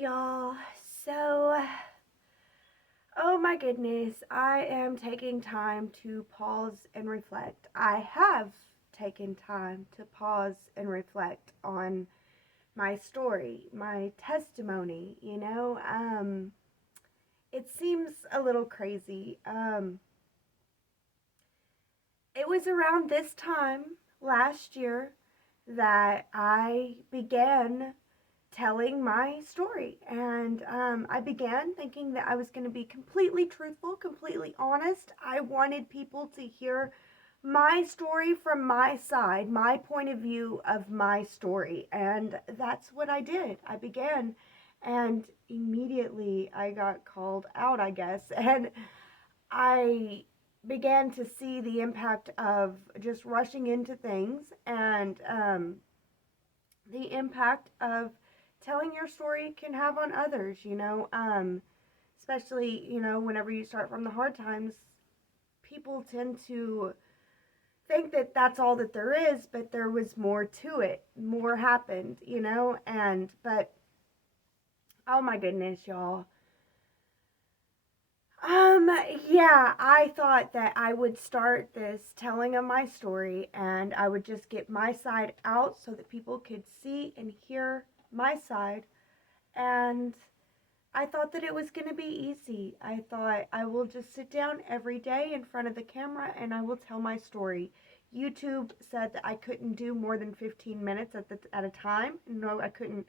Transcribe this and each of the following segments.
y'all. So, oh my goodness, I am taking time to pause and reflect. I have taken time to pause and reflect on my story, my testimony, It seems a little crazy. It was around this time last year that I began telling my story. And I began thinking that I was going to be completely truthful, completely honest. I wanted people to hear my story from my side, my point of view of my story. And that's what I did. I began, and immediately I got called out, I guess. And I began to see the impact of just rushing into things and the impact of telling your story can have on others, especially, whenever you start from the hard times, people tend to think that that's all that there is, but there was more to it. More happened, but oh my goodness, y'all. Yeah, I thought that I would start this telling of my story and I would just get my side out so that people could see and hear my side. And I thought that it was going to be easy. I thought I will just sit down every day in front of the camera and I will tell my story. YouTube said that I couldn't do more than 15 minutes at a time. No, I couldn't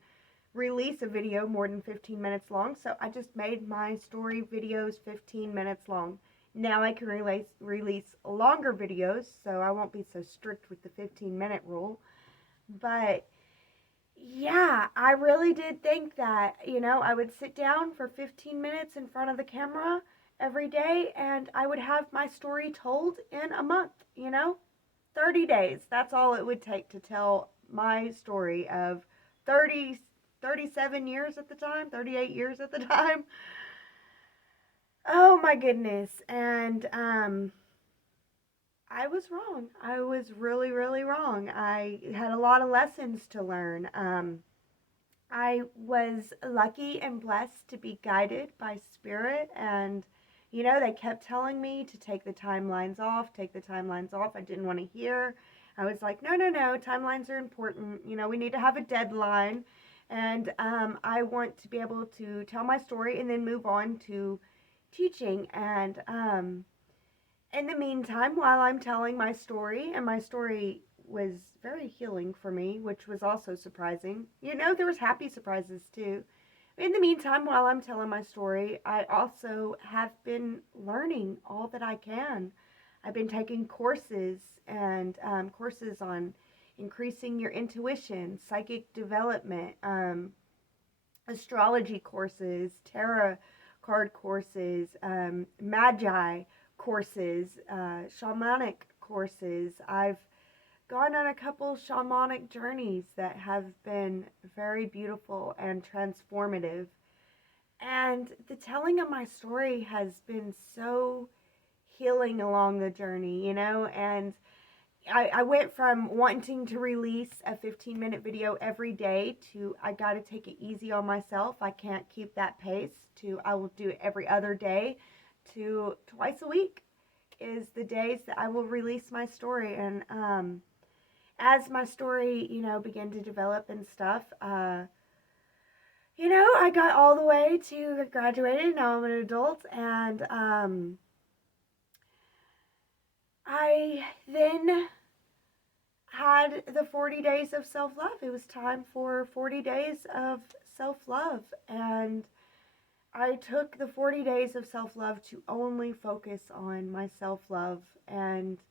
release a video more than 15 minutes long, so I just made my story videos 15 minutes long. Now I can release longer videos, so I won't be so strict with the 15-minute rule. But yeah, I really did think that, I would sit down for 15 minutes in front of the camera every day and I would have my story told in a month. 30 days. That's all it would take to tell my story of 30, 37 years at the time, 38 years at the time. Oh my goodness. And I was wrong. I was really, really wrong. I had a lot of lessons to learn. I was lucky and blessed to be guided by Spirit, and they kept telling me to take the timelines off, take the timelines off. I didn't want to hear. I was like, no, no, no, timelines are important. We need to have a deadline, and I want to be able to tell my story and then move on to teaching. And in the meantime, while I'm telling my story, and my story was very healing for me, which was also surprising. There was happy surprises too. In the meantime, while I'm telling my story, I also have been learning all that I can. I've been taking courses and courses on increasing your intuition, psychic development, astrology courses, tarot card courses, magi courses, shamanic courses. I've gone on a couple shamanic journeys that have been very beautiful and transformative. And the telling of my story has been so healing along the journey, and I went from wanting to release a 15-minute video every day to I got to take it easy on myself. I can't keep that pace to I will do it every other day to twice a week is the days that I will release my story. And as my story, began to develop and stuff, I got all the way to graduated. Now I'm an adult, and I then had the 40 days of self-love. It was time for 40 days of self-love, and I took the 40 days of self-love to only focus on my self-love, and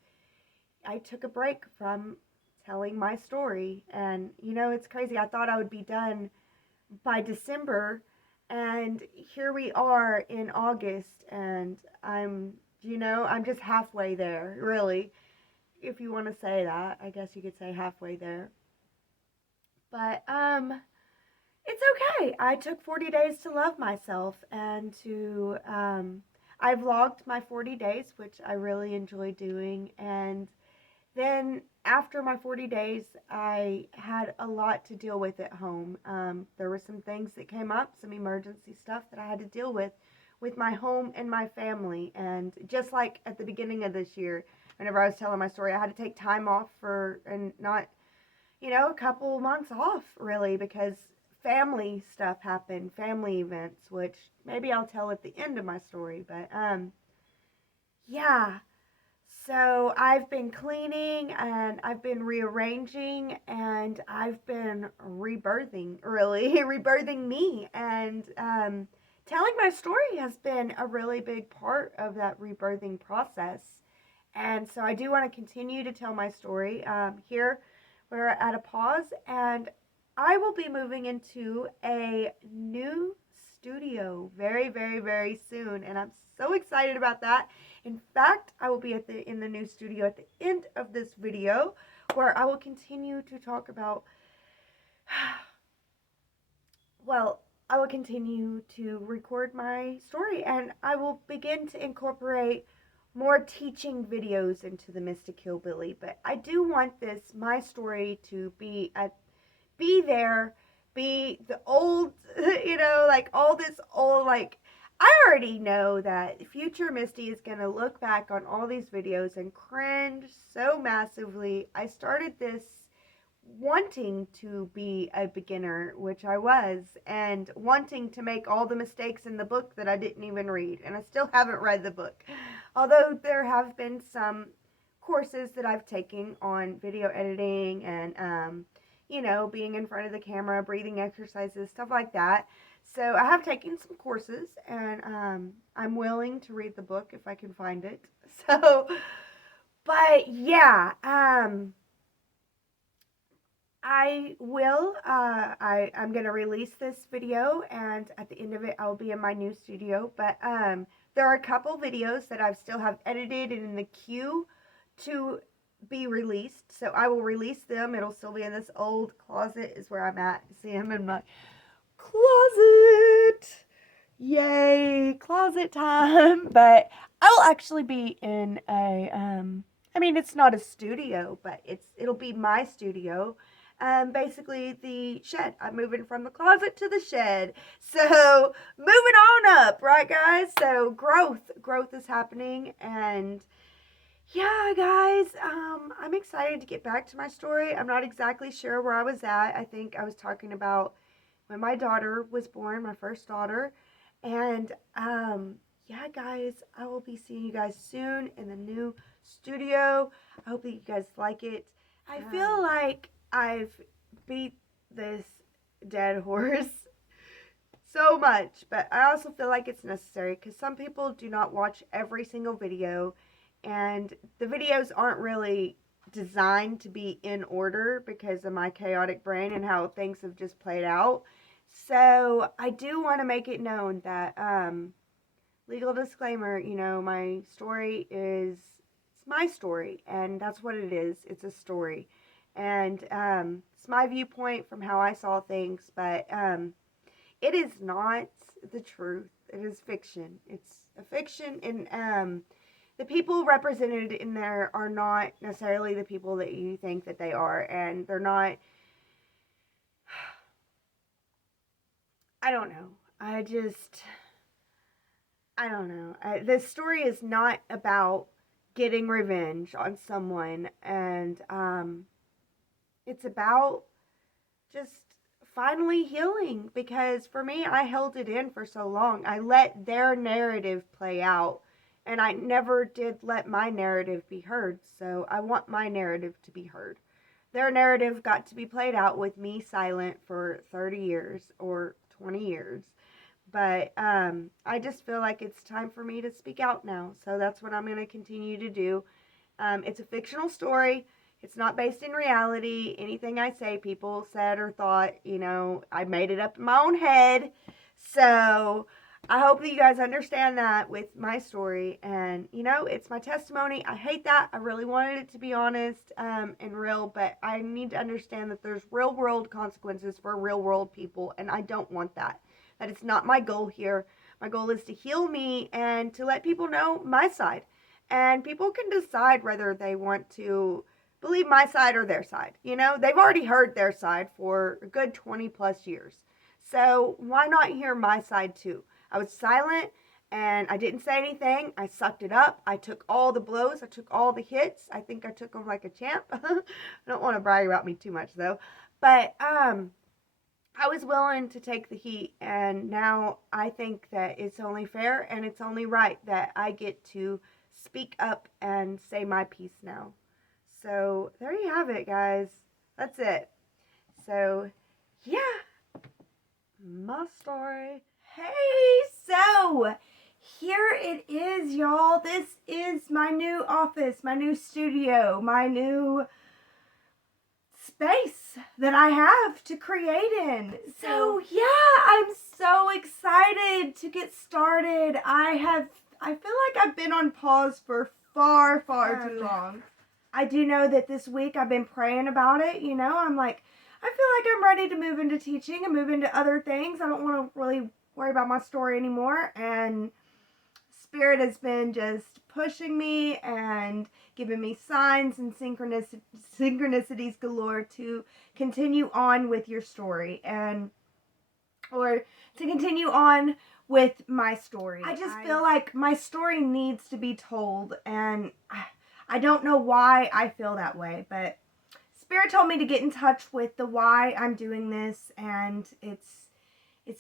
I took a break from telling my story. And it's crazy. I thought I would be done by December, and here we are in August, and I'm just halfway there, really. If you want to say that, I guess you could say halfway there. But it's okay. I took 40 days to love myself and to I vlogged my 40 days, which I really enjoy doing, and Then after my 40 days, I had a lot to deal with at home. There were some things that came up, some emergency stuff that I had to deal with my home and my family. And just like at the beginning of this year, whenever I was telling my story, I had to take time off and not, a couple months off really, because family stuff happened, family events, which maybe I'll tell at the end of my story. But yeah. So I've been cleaning and I've been rearranging and I've been rebirthing, really, rebirthing me. And telling my story has been a really big part of that rebirthing process. And so I do want to continue to tell my story. Here we're at a pause, and I will be moving into a new studio very, very, very soon. And I'm so excited about that. In fact, I will be in the new studio at the end of this video, where I will continue to talk about, well, I will continue to record my story, and I will begin to incorporate more teaching videos into the Mystic Hillbilly. But I do want my story, to be there, be the old, like all this old, like, I already know that future Misty is going to look back on all these videos and cringe so massively. I started this wanting to be a beginner, which I was, and wanting to make all the mistakes in the book that I didn't even read, and I still haven't read the book. Although there have been some courses that I've taken on video editing and, being in front of the camera, breathing exercises, stuff like that. So I have taken some courses, and I'm willing to read the book if I can find it. So, but yeah, I will. I'm gonna release this video, and at the end of it, I'll be in my new studio. But there are a couple videos that I still have edited and in the queue to be released. So I will release them. It'll still be in this old closet, is where I'm at. See, I'm in my closet. Yay, closet time. But I'll actually be in it's not a studio, but it'll be my studio. Basically the shed. I'm moving from the closet to the shed. So moving on up, right guys? So growth is happening, and yeah, guys, I'm excited to get back to my story. I'm not exactly sure where I was at. I think I was talking about when my daughter was born, my first daughter. And yeah, guys, I will be seeing you guys soon in the new studio. I hope that you guys like it. I feel like I've beat this dead horse so much, but I also feel like it's necessary, because some people do not watch every single video, and the videos aren't really designed to be in order because of my chaotic brain and how things have just played out. So I do want to make it known that legal disclaimer, my story it's my story, and that's what it is. It's a story, and it's my viewpoint from how I saw things, but it is not the truth. It is fiction. It's a fiction, and the people represented in there are not necessarily the people that you think that they are, and they're not. I don't know. I don't know. This story is not about getting revenge on someone, and it's about just finally healing, because for me, I held it in for so long. I let their narrative play out, and I never did let my narrative be heard. So I want my narrative to be heard. Their narrative got to be played out with me silent for 30 years or 20 years. But I just feel like it's time for me to speak out now. So that's what I'm going to continue to do. It's a fictional story. It's not based in reality. Anything I say, people said or thought, I made it up in my own head. So I hope that you guys understand that with my story. And, it's my testimony. I hate that. I really wanted it to be honest and real. But I need to understand that there's real world consequences for real world people. And I don't want that. That is not my goal here. My goal is to heal me and to let people know my side. And people can decide whether they want to believe my side or their side. You know, they've already heard their side for a good 20 plus years. So why not hear my side too? I was silent and I didn't say anything. I sucked it up. I took all the blows. I took all the hits. I think I took them like a champ. I don't want to brag about me too much though. But I was willing to take the heat, and now I think that it's only fair and it's only right that I get to speak up and say my piece now. So there you have it, guys. That's it. So, yeah, my story. Hey, so here it is, y'all. This is my new office, my new studio, my new space that I have to create in. So yeah, I'm so excited to get started. I feel like I've been on pause for far too long. I do know that this week I've been praying about it, you know. I'm like, I feel like I'm ready to move into teaching and move into other things. I don't want to really worry about my story anymore, and Spirit has been just pushing me and giving me signs and synchronicities galore to continue on with your story or to continue on with my story. I just feel like my story needs to be told, and I don't know why I feel that way, but Spirit told me to get in touch with the why I'm doing this, and it's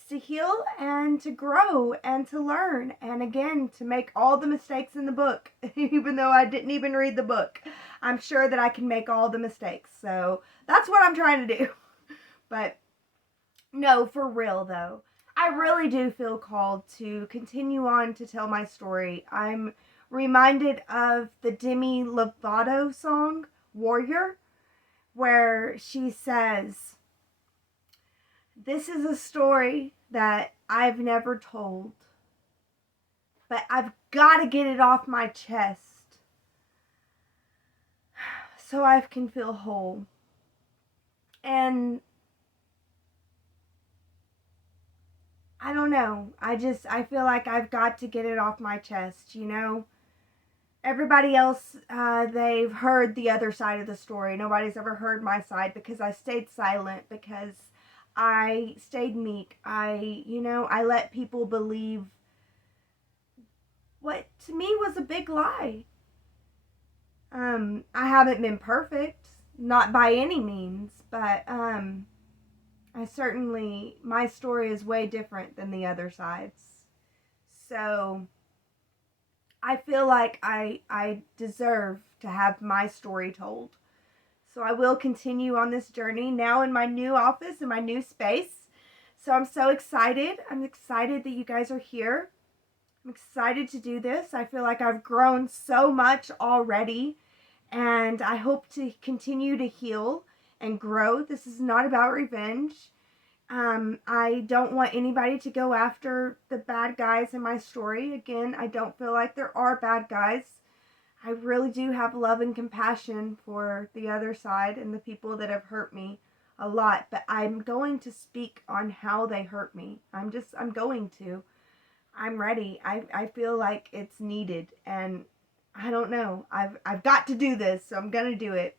to heal and to grow and to learn, and again, to make all the mistakes in the book. Even though I didn't even read the book, I'm sure that I can make all the mistakes. So that's what I'm trying to do. But no, for real though, I really do feel called to continue on to tell my story. I'm reminded of the Demi Lovato song, Warrior, where she says, "This is a story that I've never told, but I've got to get it off my chest so I can feel whole." And I don't know. I feel like I've got to get it off my chest, you know? Everybody else, they've heard the other side of the story. Nobody's ever heard my side because I stayed silent, because I stayed meek. I let people believe what to me was a big lie. I haven't been perfect, not by any means, but my story is way different than the other side's. So I feel like I deserve to have my story told. So I will continue on this journey now in my new office, in my new space. So I'm so excited. I'm excited that you guys are here. I'm excited to do this. I feel like I've grown so much already, and I hope to continue to heal and grow. This is not about revenge. I don't want anybody to go after the bad guys in my story. Again, I don't feel like there are bad guys. I really do have love and compassion for the other side and the people that have hurt me a lot, but I'm going to speak on how they hurt me. I'm going to. I'm ready. I feel like it's needed, and I don't know. I've got to do this, so I'm gonna do it.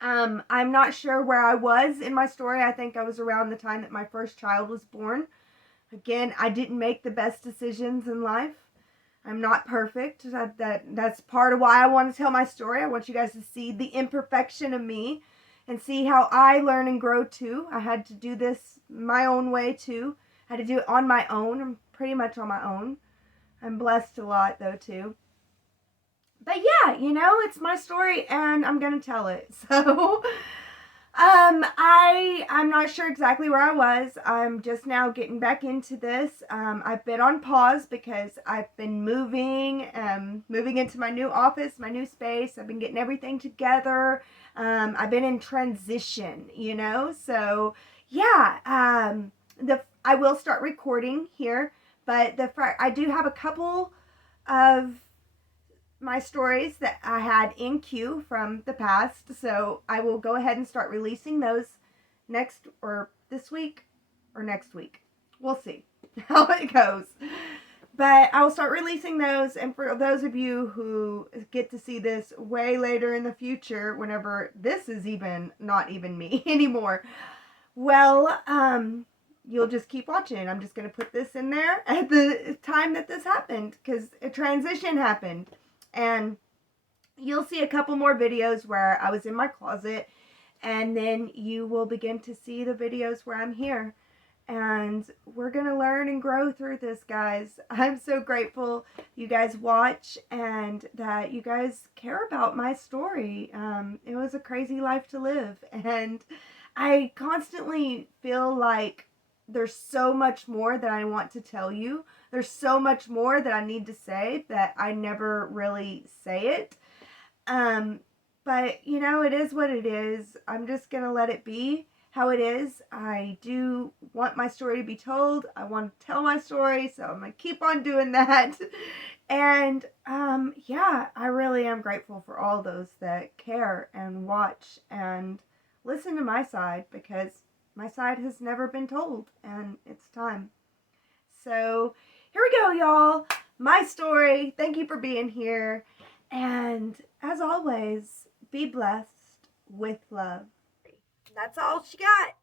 I'm not sure where I was in my story. I think I was around the time that my first child was born. Again, I didn't make the best decisions in life. I'm not perfect. That's part of why I want to tell my story. I want you guys to see the imperfection of me and see how I learn and grow too. I had to do this my own way too. I had to do it on my own. I'm pretty much on my own. I'm blessed a lot though too. But yeah, it's my story and I'm gonna tell it. So I'm not sure exactly where I was. I'm just now getting back into this. I've been on pause because I've been moving into my new office, my new space. I've been getting everything together. I've been in transition, so yeah, I will start recording here, but I do have a couple of my stories that I had in queue from the past, so I will go ahead and start releasing those this week or next week. We'll see how it goes. But I will start releasing those, and for those of you who get to see this way later in the future, whenever this is even not even me anymore, well, you'll just keep watching. I'm just going to put this in there at the time that this happened, because a transition happened. And you'll see a couple more videos where I was in my closet, and then you will begin to see the videos where I'm here. And we're going to learn and grow through this, guys. I'm so grateful you guys watch and that you guys care about my story. It was a crazy life to live, and I constantly feel like there's so much more that I want to tell you. There's so much more that I need to say that I never really say it. Um, but, you know, it is what it is. I'm just going to let it be how it is. I do want my story to be told. I want to tell my story, so I'm going to keep on doing that. And, yeah, I really am grateful for all those that care and watch and listen to my side, because my side has never been told, and it's time. So, here we go, y'all. My story. Thank you for being here. And as always, be blessed with love. That's all she got.